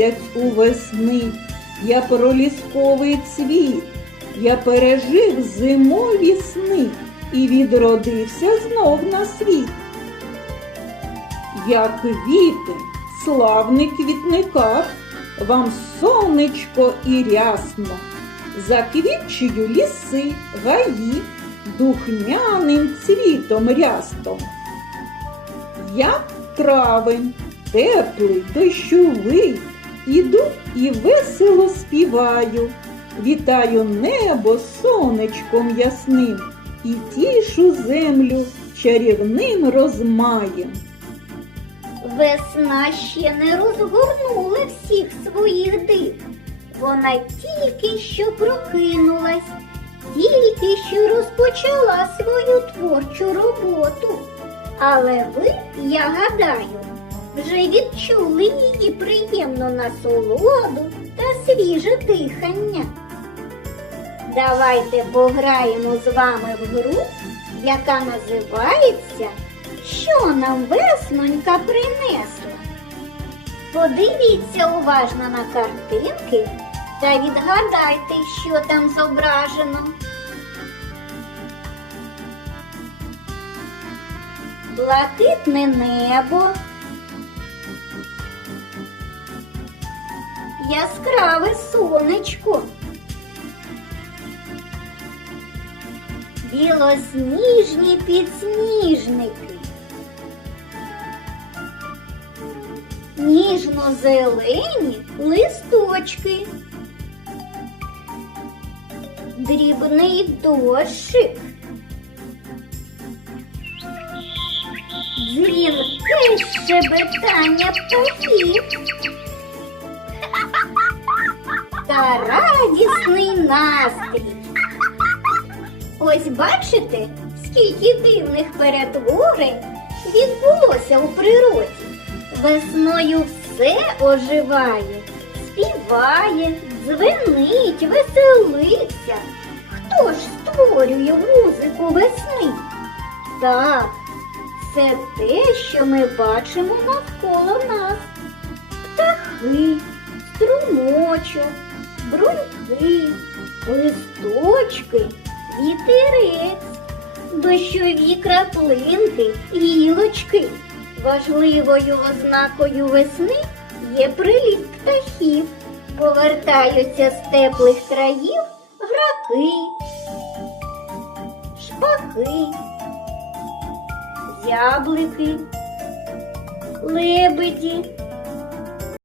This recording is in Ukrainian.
місяць у весни, я пролісковий цвіт, я пережив зимові сни і відродився знов на світ. Я квіти, славний квітникар, вам сонечко і рясно, заквітчую ліси, гаї, духмяним цвітом рястом. Я травень, теплий, дощовий, іду і весело співаю, вітаю небо сонечком ясним і тішу землю чарівним розмаєм. Весна ще не розгорнула всіх своїх див. Вона тільки що прокинулась, тільки що розпочала свою творчу роботу. Але ви, я гадаю, вже відчули її приємну насолоду та свіже дихання. Давайте пограємо з вами в гру, яка називається Що нам веснонька принесла? Подивіться уважно на картинки та відгадайте, що там зображено. Блакитне небо. Яскраве сонечко. Білосніжні підсніжники. Ніжно-зелені листочки. Дрібний дощик. Дзвінке щебетання птахів. Та радісний настрій. Ось бачите, скільки дивних перетворень відбулося у природі. Весною все оживає, співає, дзвенить, веселиться. Хто ж створює музику весни? Так, це те, що ми бачимо навколо нас. Птахи, струмочок, бруньки, листочки, вітерець, дощові краплинки, гілочки. Важливою ознакою весни є приліт птахів. Повертаються з теплих країв граки, шпаки, зяблики, лебеді,